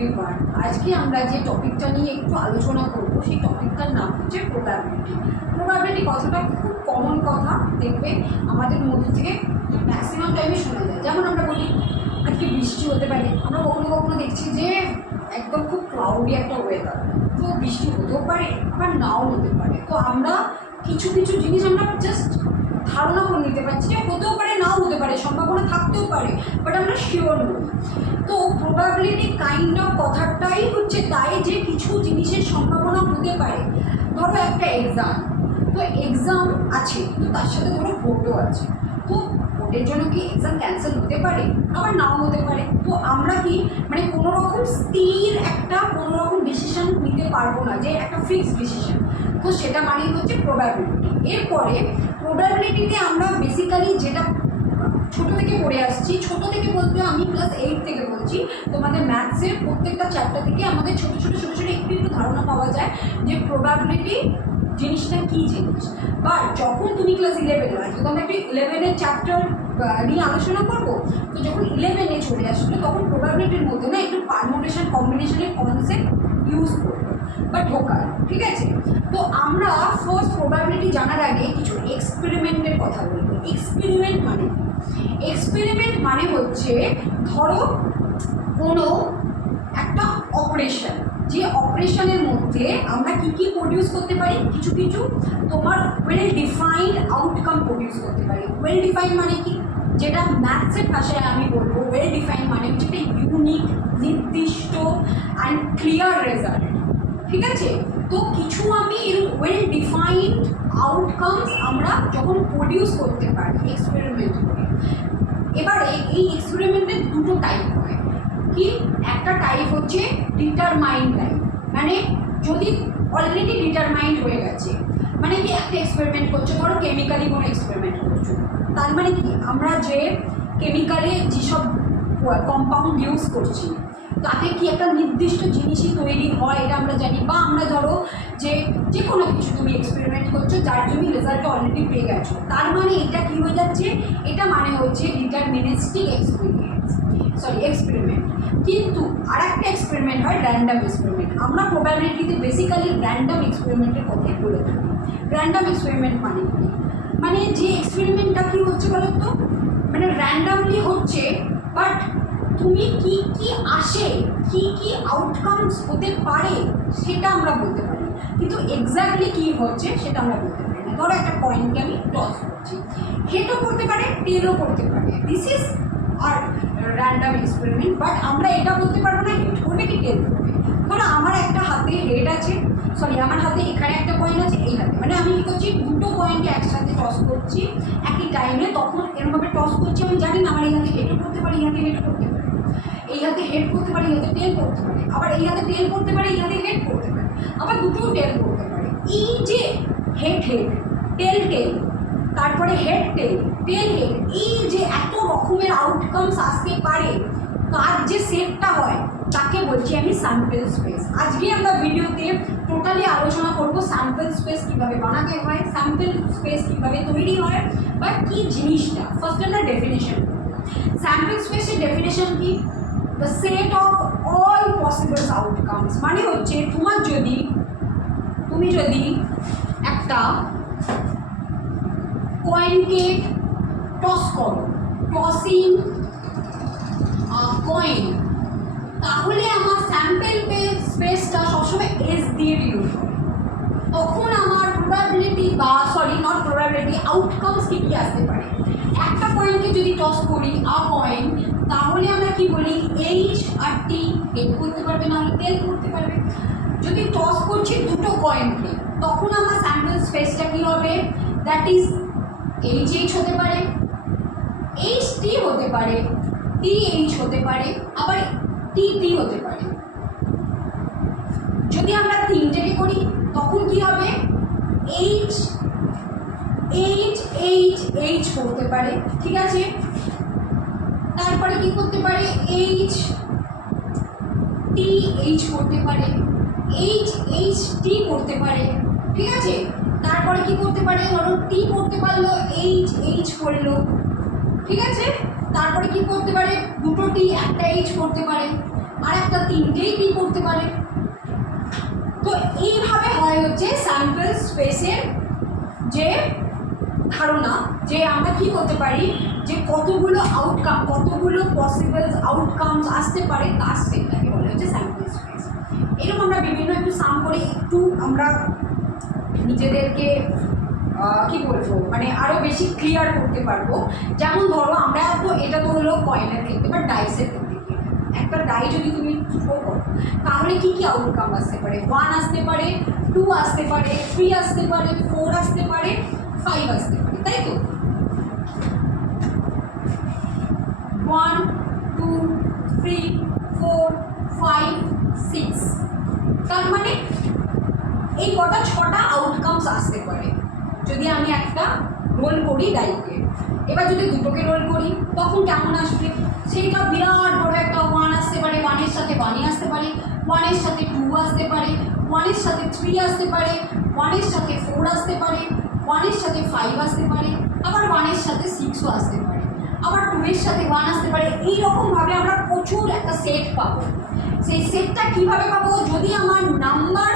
Everyone, আজকে আমরা যে টপিকটা নিয়ে একটু আলোচনা করব সেই টপিকটার নাম হচ্ছে প্রবাবিলিটি। প্রবাবিলিটি কথাটা খুব কমন কথা, দেখবে আমাদের মধ্যে থেকে ম্যাক্সিমাম টাইমে শোনা যায়। যেমন আমরা বলি আজকে বৃষ্টি হতে পারে, আমরা কখনো কখনো দেখছি যে একদম খুব ক্লাউডি একটা ওয়েদার, তো বৃষ্টি হতেও পারে আবার নাও হতে পারে। তো আমরা কিছু কিছু জিনিস আমরা জাস্ট ধারণা করে নিতে পারছি যে হতেও পারে নাও হতে পারে, সম্ভাবনা থাকতেও পারে, বাট আমরা শিওর নই। তো প্রবাবিলিটি কাইন্ড অফ কথাটাই হচ্ছে তাই যে কিছু জিনিসের সম্ভাবনা হতে পারে। ধরো একটা এক্সাম, তো এক্সাম আছে কিন্তু তার সাথে ধরো ভোটও আছে, তো ভোটের জন্য কি এক্সাম ক্যান্সেল হতে পারে আবার নাও হতে পারে। তো আমরা কি মানে কোনো রকম স্থির একটা কোনো রকম ডিসিশন নিতে পারবো না, যে একটা ফিক্সড ডিসিশন। তো সেটা মানেই হচ্ছে প্রবাবিলিটি। এরপরে প্রবাবিলিটিতে আমরা বেসিক্যালি যেটা ছোটো থেকে পড়ে আসছি, ছোটো থেকে বলতে আমি ক্লাস 8 থেকে বলছি, তোমাদের ম্যাথসের প্রত্যেকটা চ্যাপ্টার থেকে আমাদের ছোটো ছোটো একটু একটু ধারণা পাওয়া যায় যে প্রবাবিলিটি জিনিসটা কী জিনিস। বা যখন তুমি ক্লাস 11-এ আসবে, তখন একটা 11-এর চ্যাপ্টার নিয়ে আলোচনা করবো, তো যখন 11-এ চলে আসবে তখন প্রবাবিলিটির মধ্যে না একটু পারমুটেশন কম্বিনেশনের কনসেপ্ট ইউজ করবো বা ঢোকার, ঠিক আছে। তো আমরা ফার্স্ট প্রবাবিলিটি জানার আগে কিছু এক্সপেরিমেন্টের কথা বলবো। এক্সপেরিমেন্ট মানে এক্সপেরিমেন্ট মানে হচ্ছে ধরো কোনো একটা অপারেশন, যে অপারেশনের মধ্যে আমরা কী কী প্রডিউস করতে পারি, কিছু কিছু তোমার ওয়েল ডিফাইন্ড আউটকাম প্রডিউস করতে পারি। ওয়েল ডিফাইন্ড মানে কি, যেটা ম্যাথসের ভাষায় আমি বলবো ওয়েল ডিফাইন্ড মানে হচ্ছে একটা ইউনিক, নির্দিষ্ট অ্যান্ড ক্লিয়ার রেজাল্ট, ঠিক আছে। তো কিছু আমি ওয়েল ডিফাইন্ড আউটকামস আমরা যখন প্রডিউস করতে পারি এক্সপেরিমেন্ট করে। এবারে এই এক্সপেরিমেন্টের দুটো টাইপ হয়, কি একটা টাইপ হচ্ছে ডিটারমাইন্ড টাইপ, মানে যদি অলরেডি ডিটারমাইন্ড হয়ে গেছে, মানে কি একটা এক্সপেরিমেন্ট করছো, ধরো কেমিক্যালি কোনো এক্সপেরিমেন্ট করছো, তার মানে কি আমরা যে কেমিক্যালে যেসব কম্পাউন্ড ইউজ করছি তাতে কি একটা নির্দিষ্ট জিনিসই তৈরি হয় এটা আমরা জানি। বা আমরা ধরো যে কোনো কিছু তুমি এক্সপেরিমেন্ট করছো যার জন্য রেজাল্ট অলরেডি পেয়ে গেছো, তার মানে এটা কী হয়ে যাচ্ছে, এটা মানে হচ্ছে ডিটারমিনিস্টিক এক্সপেরিমেন্ট। কিন্তু আর একটা এক্সপেরিমেন্ট হয় র্যান্ডাম এক্সপেরিমেন্ট। আমরা প্রবাবিলিটিতে বেসিক্যালি র্যান্ডাম এক্সপেরিমেন্টের কথাই বলে থাকি। র্যান্ডাম এক্সপেরিমেন্ট মানে কি, মানে যে এক্সপেরিমেন্টটা কী হচ্ছে বলো তো, মানে র্যান্ডামলি হচ্ছে, বাট তুমি কি কি আসে, কি কি আউটকামস হতে পারে সেটা আমরা বলতে পারি, কিন্তু এক্স্যাক্টলি কী হচ্ছে সেটা আমরা বলতে পারি না। ধরো একটা পয়েন্টকে আমি টস করছি, হেডও করতে পারে টেলও করতে পারে, দিস ইজ আর র্যান্ডাম এক্সপেরিমেন্ট। বাট আমরা এটা বলতে পারবো না হেড করবে কি টেল করবে। ধরো আমার একটা হাতে হেড আছে, আমার হাতে এখানে একটা পয়েন্ট আছে, এই হাতে, মানে আমি কী করছি দুটো পয়েন্টকে একসাথে টস করছি একই টাইমে। তখন এরকমভাবে টস করছি, আমি জানি না আমার এই হাতে হেডও করতে পারি, এই হাতে হেডও করতে পারি, এই হাতে হেড করতে পারে, এই হাতে টেল করতে পারে, আবার এই হাতে টেল করতে পারে, এই হাতে হেড করতে পারে, আবার দুটোও টেল করতে পারে। এই যে হেড টেল, তারপরে হেড টেল হেড, এই যে এত রকমের আউটকামস আসতে পারে, তার যে সেটটা হয় তাকে বলছি আমি স্যাম্পল স্পেস। আজকে আমরা ভিডিওতে টোটালি আলোচনা করব স্যাম্পল স্পেস কীভাবে বানাতে হয়, স্যাম্পল স্পেস কীভাবে তৈরি হয়, বা কী জিনিসটা। ফার্স্ট আমরা ডেফিনেশন। স্যাম্পল স্পেসের ডেফিনেশন কি, the set of all possible outcomes, মানে হচ্ছে তুমি যদি একটা কয়েনকে টস করো, টসিং কয়েন, তাহলে আমার স্যাম্পল স্পেসটা সবসময় এস দিয়ে ডিনোট করে। তখন আমার প্রবাবিলিটি বা নট প্রবাবিলিটি, আউটকামস কী কী আসতে পারে। একটা কয়েনকে যদি টস করি কয়েন, তাহলে আমরা কি বলি এইচ আর টি, হেড করতে পারবে না হলে টেল করতে পারবে। যদি টস করছি দুটো কয়েনকে, তখন আমার স্যাম্পল স্পেসটা কী হবে, দ্যাট ইজ এইচ হতে পারে, এইচ টি হতে পারে, টি এইচ হতে পারে, আবার টি হতে পারে। যদি আমরা তিনটেকে করি তখন কি হবে, এইচ করতে পারে, ঠিক আছে। তারপরে কি করতে পারে, এইচ করতে পারে, এইচ টি করতে পারে, ঠিক আছে। তারপরে কি করতে পারে, ধরো টি করতে পারলো, এইচ করলো, ঠিক আছে। তারপরে কি করতে পারে, দুটো টি একটা এইচ করতে পারে, আর একটা তিনটেই কি করতে পারে। তো এইভাবে হয় হচ্ছে স্যাম্পল স্পেসের যে ধারণা, যে আমরা কি করতে পারি, যে কতগুলো আউটকাম, কতগুলো পসিবল আউটকামস আসতে পারে, তার সেটটাকে বলে হচ্ছে স্যাম্পল স্পেস। এরকম আমরা বিভিন্ন একটু সাম করে একটু আমরা নিজেদেরকে কি বলবো মানে আরও বেশি ক্লিয়ার করতে পারবো। যেমন ধরো আমরা তো এটা তো হলো কয়েনের ক্ষেত্রে বা ডাইসের ক্ষেত্রে, একটা ডাই যদি তুমি থ্রো করো তাহলে কী কী আউটকাম আসতে পারে, 1 আসতে পারে, 2 আসতে পারে, 3 আসতে পারে, 4 আসতে পারে, 5 আসতে পারে, তাই তো? 1 2 3 4 5 6, তার মানে এই কটা 6টা আউটকামস আসতে পারে যদি আমি একটা রোল করি ডাইকে। এবার যদি দুটোকে রোল করি তখন কেমন আসবে, সেইটা বিরাট বড় একটা 1 আসতে পারে, 1-এর সাথে 1 আসতে পারে, 1-এর সাথে 2 আসতে পারে, 1-এর সাথে 3 আসতে পারে, 1-এর সাথে 4 আসতে পারে, 1-এর সাথে 5 আসতে পারে, আবার 1-এর সাথে 6ও আসতে পারে, আবার 2-এর সাথে 1 আসতে পারে। এইরকমভাবে আমরা প্রচুর একটা সেট পাবো। সেই সেটটা কীভাবে পাবো, যদি আমার নাম্বার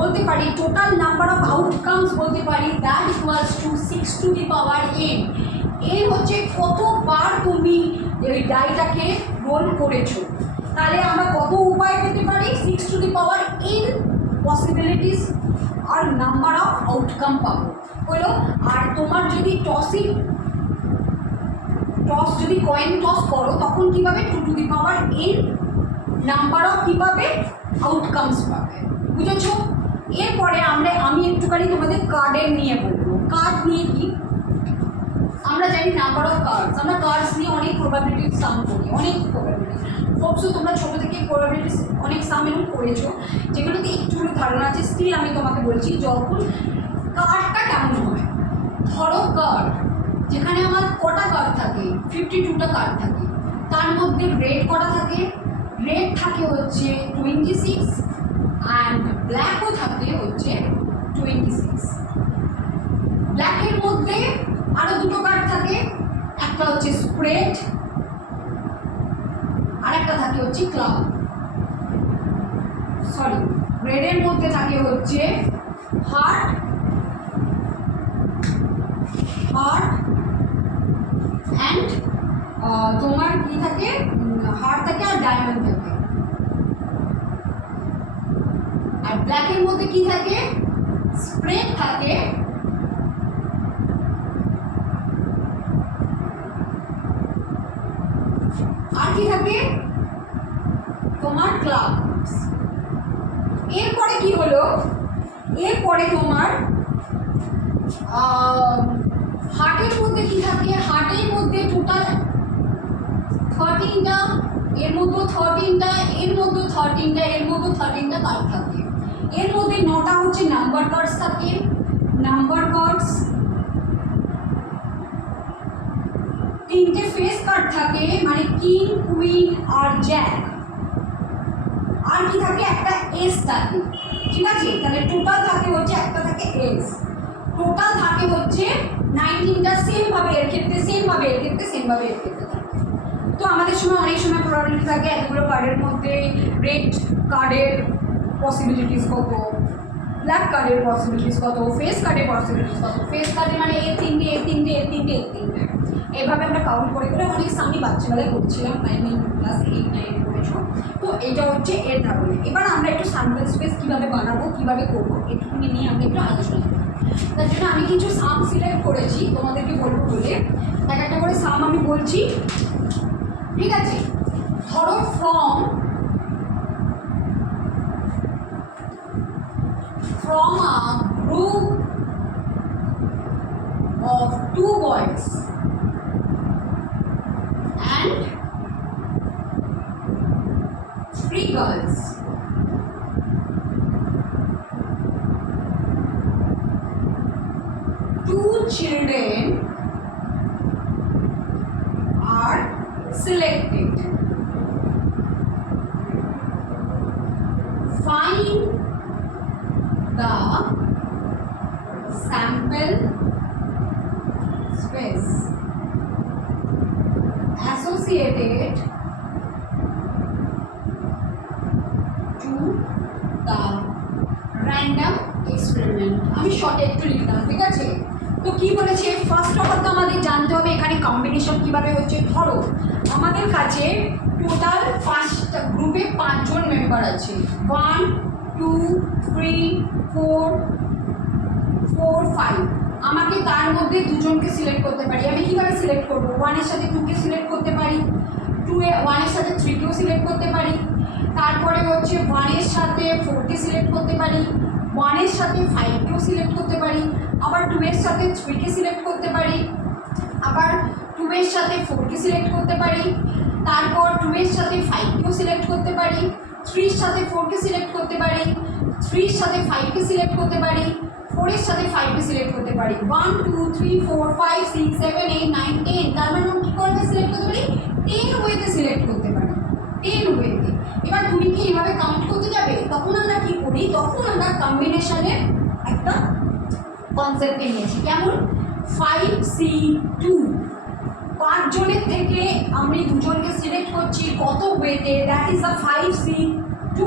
বলতে পারি, টোটাল নাম্বার অফ আউটকামস বলতে পারি, that equals to 6 to the power n। এই হচ্ছে কতবার তুমি ওই ডাইটাকে রোল করেছো, তাহলে আমরা কত উপায় পেতে পারি, 6 to the power n possibilities আর নাম্বার অফ আউটকাম পাবো হলো। আর তোমার যদি টস যদি কয়েন টস করো তখন কী পাবে, 2 to the power n number of কী পাবে, আউটকামস পাবে, বুঝেছো? এরপরে আমি একটুখানি তোমাদের কার্ডের নিয়ে বলবো। কার্ড নিয়ে কি আমরা জানি, নাম্বার অফ কার্ডস, আমরা কার্ডস নিয়ে অনেক প্রবাবিলিটি সাম করি, অনেক প্রবাবিলিটি। হোপসো তোমরা ছোটো থেকে প্রবাবিলিটি অনেক সাম এরকম করেছো, যেগুলোতে একটুগুলো ধারণা আছে। স্টিল আমি তোমাকে বলছি, যখন কার্ডটা কেমন হয়, ধরো কার্ড যেখানে আমার কটা কার্ড থাকে, 52টা কার্ড থাকে, তার মধ্যে রেড কটা থাকে, রেড থাকে হচ্ছে 26 অ্যান্ড ব্ল্যাকও থাকে হচ্ছে 26। ব্ল্যাকের মধ্যে আরও দুটো কার্ড থাকে, একটা হচ্ছে স্প্রেড আর একটা থাকে হচ্ছে ক্লাব। সরি, রেডের মধ্যে থাকে হচ্ছে হার্ট অ্যান্ড তোমার কি থাকে, হার্ট থাকে আর ডায়মন্ড থাকে। আর ব্ল্যাকের মধ্যে কি থাকে, স্প্রেড থাকে, আর কি থাকে তোমার ক্লাব। এরপরে কি হলো, এরপরে তোমার হার্টের মধ্যে কি থাকে, হার্টের মধ্যে টোটাল 13টা, এর মধ্যে 13টা, এর মধ্যে 13টা, এর মধ্যে 13টা কার্ড থাকে। এর মধ্যে 9টা হচ্ছে নাম্বার কার্ডস থাকে, নাম্বার কার্ডস, 3টে ফেস কার্ড থাকে মানে কিং, কুইন আর জ্যাক, আর কি থাকে, একটা এস থাকে, ঠিক আছে? তাহলে টোটাল থাকে হচ্ছে, একটা থাকে এস, টোটাল থাকে হচ্ছে 19টা। সেমভাবে এর ক্ষেত্রে, সেমভাবে এর ক্ষেত্রে, সেমভাবে এর ক্ষেত্রে থাকে। তো আমাদের সময় অনেক সময় প্রবাবিলিটি থাকে এতগুলো কার্ডের মধ্যে রেড কার্ডের পসিবিলিটিস কত, ব্ল্যাক কার্ডের পসিবিলিটিস কত, ফেস কার্ডের পসিবিলিটিস কত, ফেস কার্ডে মানে এর 3টে, এর 3টে, এর 3টে, এর 3টে, এভাবে আমরা কাউন্ট করে করে অনেক সামনে বাচ্চাবেলায় করছিলাম, আমি ক্লাস 8-9 করেছো। তো এইটা হচ্ছে এর ধারণা। এবার আমরা একটু স্যাম্পল স্পেস কীভাবে বানাবো, কীভাবে করবো, এটুকুনি নিয়ে আমরা একটু আলোচনা করবো। তার জন্য আমি কিছু সাম সিলেক্ট করেছি তোমাদেরকে বলবো বলে, এক একটা করে সাম আমি বলছি, ঠিক আছে? ধরো from a group of 2 boys and 3 girls, two children are selected. Find the sample space associated শর্টে একটু লিখলাম, ঠিক আছে? তো কি বলেছে, ফার্স্ট অফ অল তো আমাদের জানতে হবে এখানে কম্বিনেশন কীভাবে হচ্ছে। ধরো আমাদের কাছে টোটাল 5টা গ্রুপে 5 জন মেম্বার আছে, 1 2 3 4 5। আমাকে তার মধ্যে দুজনকে সিলেক্ট করতে পারি। আমি কীভাবে সিলেক্ট করবো? 1 এর সাথে 2 কে সিলেক্ট করতে পারি, 1 এর সাথে 3 কেও সিলেক্ট করতে পারি, তারপরে হচ্ছে 1 এর সাথে 4 কে সিলেক্ট করতে পারি, 1 এর সাথে 5 কেও সিলেক্ট করতে পারি, আবার 2 এর সাথে 3 কে সিলেক্ট করতে পারি, আবার 2 এর সাথে 4 কে সিলেক্ট করতে পারি, তারপর 2 এর সাথে 5 কেও সিলেক্ট করতে পারি, 3 এর সাথে 4 কে সিলেক্ট করতে পারি, 3 এর সাথে 5 কে সিলেক্ট করতে পারি, 4 এর সাথে 5 কে সিলেক্ট করতে পারি, 1 2 3 4 5 6 7 8 9 10। তার মানে আমি কী করে সিলেক্ট করতে পারি? 10 ওয়েতে সিলেক্ট করতে পারি, 10 ওয়েতে। এবার তুমি কি এইভাবে কাউন্ট করতে যাবে? তখন আমরা কি করি, তখন আমরা কম্বিনেশনের একটা কনসেপ্টে নিয়েছি। কেমন? 5C2, 5 জনের থেকে আমি দুজনকে সিলেক্ট করছি কত ওয়েতে, দ্যাট ইজ দ্য 5C2।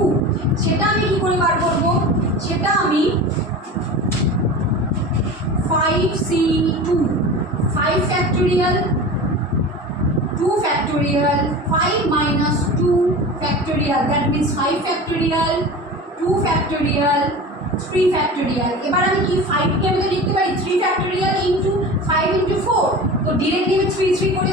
সেটা আমি কী করে বার করবো? সেটা আমি 5C2, 5 factorial 2 factorial 5 minus 2 factorial, that means 5 factorial 2 factorial 3 factorial। এবার আমি কি 5 কে আমি লিখতে পারি 3 factorial into 5 into 4, তো ডিরেক্টলি 3 3 করে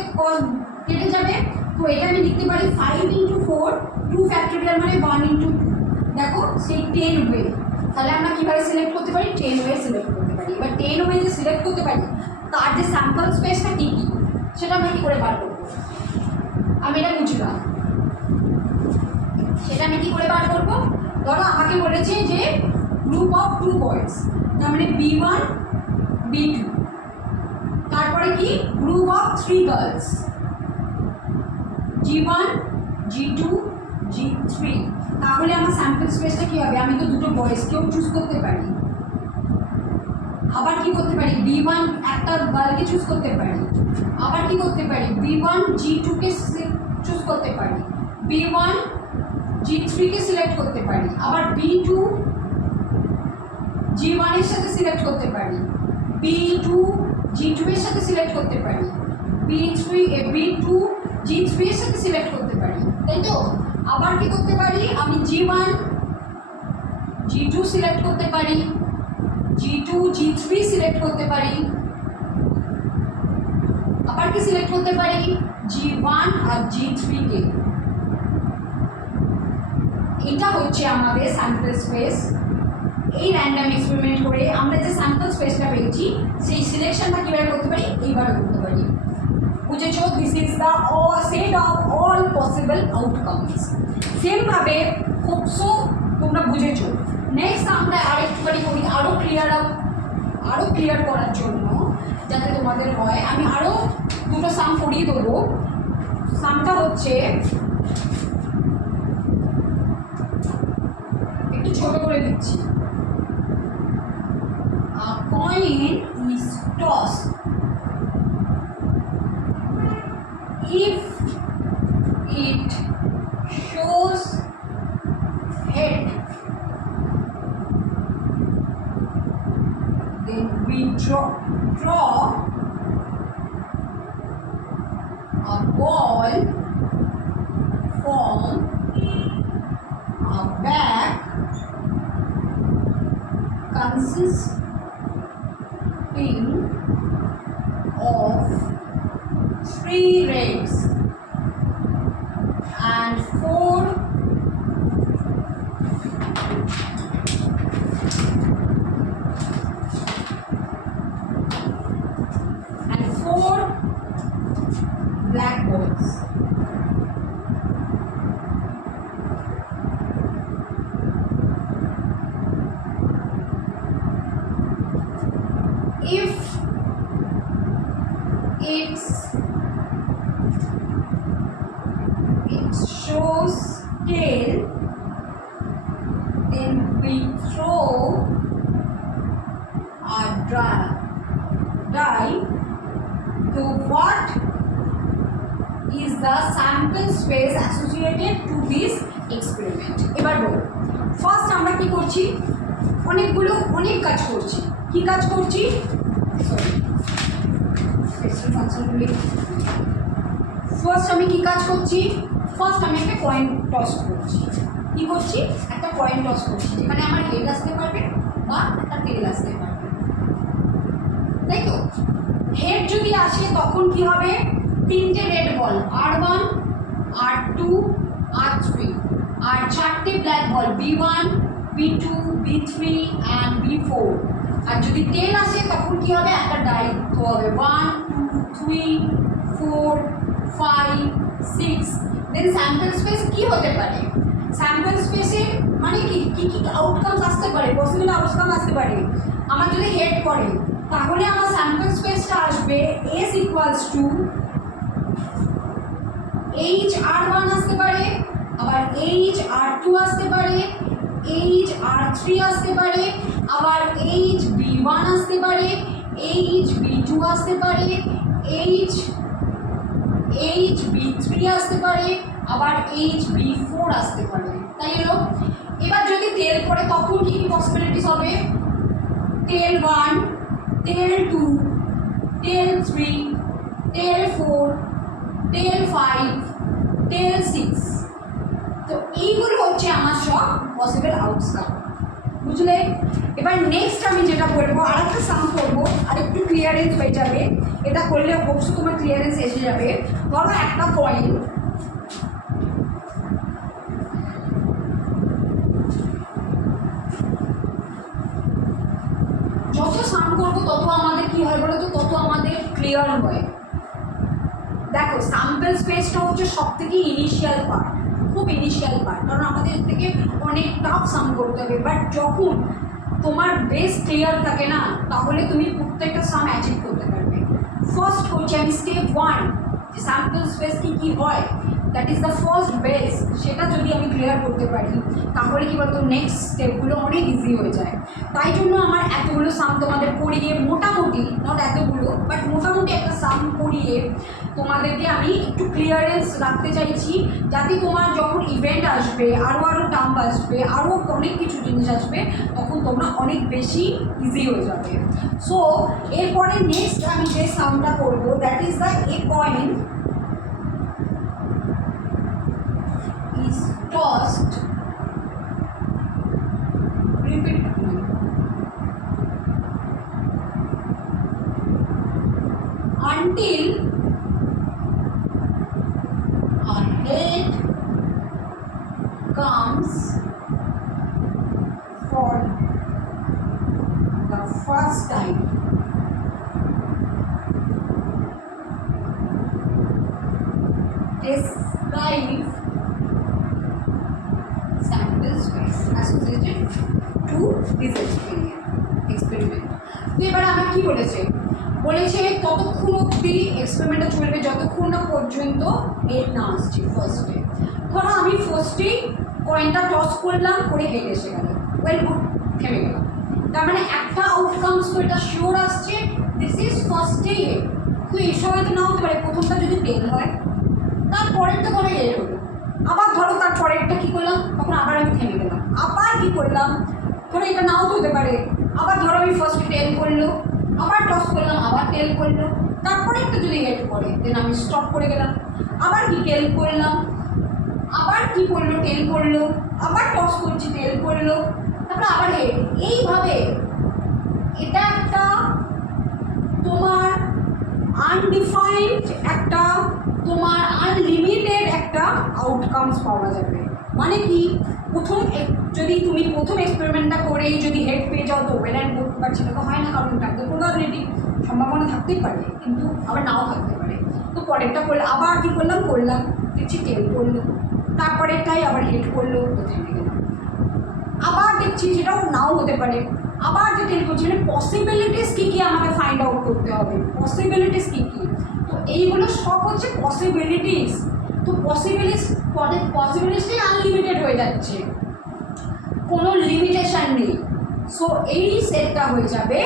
কেটে যাবে। তো এটা আমি লিখতে পারি 5 into 4 2 factorial মানে 1 into 2। দেখো সেই 10 ওয়ে, তাহলে আমরা কীভাবে সিলেক্ট করতে পারি? 10 ওয়ে সিলেক্ট করতে পারি। এবার 10 ওয়ে যে সিলেক্ট করতে পারি তার যে স্যাম্পল স্পেসটা কী কী সেটা আমরা কী করে বার করবো? আমি এটা বুঝলাম, সেটা আমি কী করে বার করবো? ধরো আমাকে বলেছে যে গ্রুপ অফ 2 বয়েজ, তার মানে B1 B2, তারপরে কি group of 3 girls, G1 G2 G3। তাহলে আমার স্যাম্পল স্পেসটা কী হবে? আমি তো দুটো বয়েজকেও চুজ করতে পারি, আবার কি করতে পারি B1 একটা গার্লকে চুজ করতে পারি, আবার কি করতে পারি B1 G2 কে চুজ করতে পারি, B1 G3 কে সিলেক্ট করতে পারি, আবার B2 G1 এর সাথে সিলেক্ট করতে পারি, B2 G2 এর সাথে সিলেক্ট করতে পারি, B2 G3 এর সাথে সিলেক্ট করতে পারি, তাই তো? আবার কি করতে পারি? আমি G1 G2 সিলেক্ট করতে পারি, G2 G3 সিলেক্ট করতে পারি, আবার কি সিলেক্ট করতে পারি G1 আর G3 কে। এটা হচ্ছে আমাদের স্যাম্পল স্পেস। এই র্যান্ডম এক্সপেরিমেন্ট করে আমরা যে স্যাম্পল স্পেসটা পেয়েছি সেই সিলেকশনটা কীভাবে করতে পারি এইভাবে করতে পারি। বুঝেছো? This is the set of all possible outcomes. সেমভাবে হোপসো তোমরা বুঝেছো। নেক্সট আমরা আরেকটুখানি করি আরও ক্লিয়ার করার জন্য, যাতে তোমাদের হয়। আমি আরও দুটো সাম করিয়ে দেবো। সামটা হচ্ছে একটু ছোট করে দিচ্ছি। A coin is tossed. If it shows head, then we draw a ball from a bag consisting of 3 reds and 4 black balls. If it shows tail, then we throw a die. So what is the sample space associated to this experiment? এবার বলো, first আমরা কি করছি? অনেক কাজ করছি। কি কাজ করছি? সরি, ফাংশনগুলি ফার্স্ট আমি কি কাজ করছি? ফার্স্ট আমি একটা কয়েন টস করছি। কি করছি? একটা কয়েন টস করছি, যেখানে আমার হেড আসতে পারবে বা একটা টেল আসতে পারবে, তাই তো? হেড যদি আসে তখন কি হবে? 3টে red ball, R1, R2, R3, আর 4টে black ball, B1, B2, B3 and B4। আর যদি টেল আসে তখন কি হবে? একটা ডাই দিতে হবে, 1, 2, 3, 4, 5, 6। দেন স্যাম্পল স্পেস কি হতে পারে? স্যাম্পল স্পেসে মানে কি কি কি আউটকামস আসতে পারে, পসিবল আউটকাম আসতে পারে। আমার যদি হেড পড়ে তাহলে আমার স্যাম্পল স্পেসটা আসবে S ইকুয়ালস টু HR1 আসতে পারে, আবার HR2 আসতে পারে, HR3 আসতে পারে, আবার HB1 আসতে পারে, HB2 আসতে পারে, HB3 আসতে পারে, আবার HB4 আসতে পারে, তাই হলো। এবার যদি টেল পড়ে তখন কি কি পসিবিলিটিস হবে? টেল 1, টেল 2, টেল 3, টেল 4, টেল 5, টেল 6। তো এইগুলো হচ্ছে আমার সব পসিবল আউটকাম, বুঝলে? এবার নেক্সট আমি যেটা বলবো, আর একটা সাম করবো, আর একটু ক্লিয়ারেন্স হয়ে যাবে। এটা করলে অবশ্যই তোমার ক্লিয়ারেন্স এসে যাবে। ধরো একটা কয়েন, যত সাম করবো তত আমাদের কি হয় বলো তো, তত আমাদের ক্লিয়ার হয়। দেখো, স্যাম্পল স্পেসটা হচ্ছে সব থেকে ইনিশিয়াল পার্ট, খুব ইনিশিয়াল পার্ট, কারণ আমাদের থেকে অনেক টাফ সাম করতে হবে। বাট যখন তোমার বেস ক্লিয়ার থাকে না, তাহলে তুমি প্রত্যেকটা সাম অ্যাচিভ করতে পারবে। ফার্স্ট হচ্ছে আমি স্টেপ 1, যে স্যাম্পল স্পেস কি হয়, that is the first base, সেটা যদি আমি ক্লিয়ার করতে পারি তাহলে কি বলতো নেক্সট স্টেপগুলো অনেক ইজি হয়ে যায়। তাই জন্য আমার এতগুলো সাম তোমাদের করিয়ে, মোটামুটি নট এতগুলো বাট মোটামুটি একটা সাম করিয়ে তোমাদেরকে আমি একটু ক্লিয়ারেন্স রাখতে চাইছি, যাতে তোমার যখন ইভেন্ট আসবে, আরও টার্ম আসবে, আরও অনেক কিছু জিনিস আসবে, তখন তোমরা অনেক বেশি ইজি হয়ে যাবে। সো এরপরে নেক্সট আমি যে সামটা করবো, that is the A coin is tossed repeatedly until a head comes for the first time. Describe sample space associated to this experiment. তো এবার আমার কি বলেছে? ততক্ষণ অবধি এক্সপেরিমেন্টটা চলবে যতক্ষণ না পর্যন্ত হেড না আসছে ফার্স্টে। ধরো আমি ফার্স্টেই কয়েনটা টস করলাম, করে হেড এসে গেল, ওয়েল গুড, থেমে গেলাম। তার মানে একটা আউটকামস তো এটা শিওর আসছে, দিস ইজ ফার্স্টেই হেড। তো এই সময় তো না হতে পারে, প্রথমটা যদি টেল হয় তারপরেরটা ধরো হেড হলো, আবার ধরো তারপরেরটা কী করলাম, তখন আবার আমি থেমে গেলাম, আবার কী করলাম, ধরো এটা নাও তো হতে পারে, আবার ধরো আমি ফার্স্টে টেল করলো, আবার টস করলাম, আবার টেল করলো, তারপরে একটা যদি হেড করে দেন আমি স্টপ করে গেলাম, আবার কি টেল করলাম, আবার কি করলো, টেল করলো, আবার টস করছি, টেল করলো, তারপরে আবার হেড। এইভাবে এটা একটা তোমার আনডিফাইন্ড, একটা তোমার আনলিমিটেড একটা আউটকামস পাওয়া যাবে। মানে কি, যদি তুমি প্রথম এক্সপেরিমেন্টটা করেই যদি হেড পেয়ে যাও তো ওয়েল অ্যান্ড গুড, বাট সেটা তো হয় না, কারণ তার তো প্রবাবিলিটি, সম্ভাবনা থাকতেই পারে কিন্তু আবার নাও থাকতে পারে। তো পরেরটা করলে আবার কী করলাম, দেখছি টেল করলো, তারপরেরটাই আবার হেড করলো, তো থেমে গেলাম, আবার দেখছি সেটাও নাও হতে পারে, আবার যে টেল করছি, মানে পসিবিলিটিস কী কী আমাকে ফাইন্ড আউট করতে হবে, পসিবিলিটিস কী কী। তো এইগুলো সব হচ্ছে পসিবিলিটিস। তো পসিবিলিটিসটাই আনলিমিটেড হয়ে যাচ্ছে, কোনো লিমিটেশান নেই। সো এই সেটটা হয়ে যাবে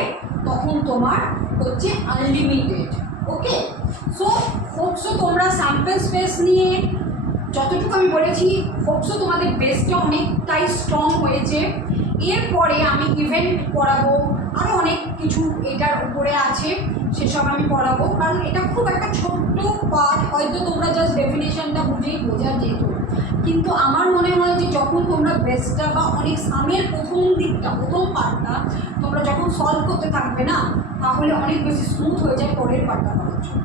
তখন তোমার হচ্ছে আনলিমিটেড। ওকে, সো হোপসো তোমরা স্যাম্পল স্পেস নিয়ে যতটুকু আমি বলেছি, হোপসো তোমাদের বেসটা অনেকটাই স্ট্রং হয়েছে। এরপরে আমি ইভেন্ট পড়াবো, আরও অনেক কিছু এটার উপরে আছে, সেসব আমি পড়াবো। কারণ এটা খুব একটা ছোট্ট পার্ট, হয়তো তোমরা জাস্ট ডেফিনেশনটা বুঝেই বোঝা যেত, কিন্তু আমার মনে হয় যে যখন তোমরা বেসটা বা অনেক সামের প্রথম দিকটা, প্রথম পার্টটা তোমরা যখন সলভ করতে থাকবে না, তাহলে অনেক বেশি স্মুথ হয়ে যায় পরের পার্টটা করার জন্য।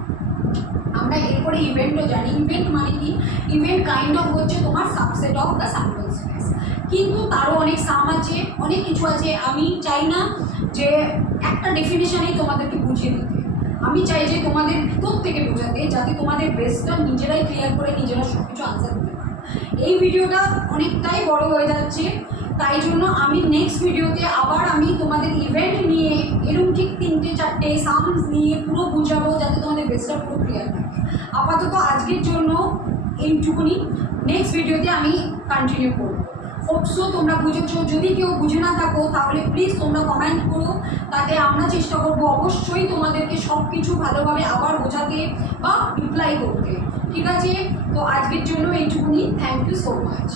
আমরা এরপরে ইভেন্টও জানি। ইভেন্ট মানে কি? ইভেন্ট কাইন্ড অফ হচ্ছে তোমার subset of the sample space, কিন্তু তারও অনেক সাম আছে, অনেক কিছু আছে। আমি চাই না যে একটা ডেফিনেশনেই তোমাদেরকে বুঝিয়ে দিতে, আমি চাই যে তোমাদের ভিতর থেকে বোঝাতে, যাতে তোমাদের বেসটা নিজেরাই ক্লিয়ার করে নিজেরা সব কিছু আনসার দিতে পারো। এই ভিডিওটা অনেকটাই বড় হয়ে যাচ্ছে, তাই জন্য আমি নেক্সট ভিডিওতে আবার আমি তোমাদের ইভেন্ট নিয়ে এরকম ঠিক 3-4টে সামস নিয়ে পুরো বুঝাবো, যাতে তোমাদের বেসটা পুরো ক্লিয়ার থাকে। আপাতত আজকের জন্য এইটুকুনি, নেক্সট ভিডিওতে আমি কন্টিনিউ করবো। হোপসো তোমরা বুঝেছো। যদি কেউ বুঝে না থাকো তাহলে প্লিজ তোমরা কমেন্ট করো, তাতে আমরা চেষ্টা করবো অবশ্যই তোমাদেরকে সব কিছু ভালোভাবে আবার বোঝাতে বা রিপ্লাই করতে। ঠিক আছে? তো আজকের জন্য এইটুকুনি। Thank you so much.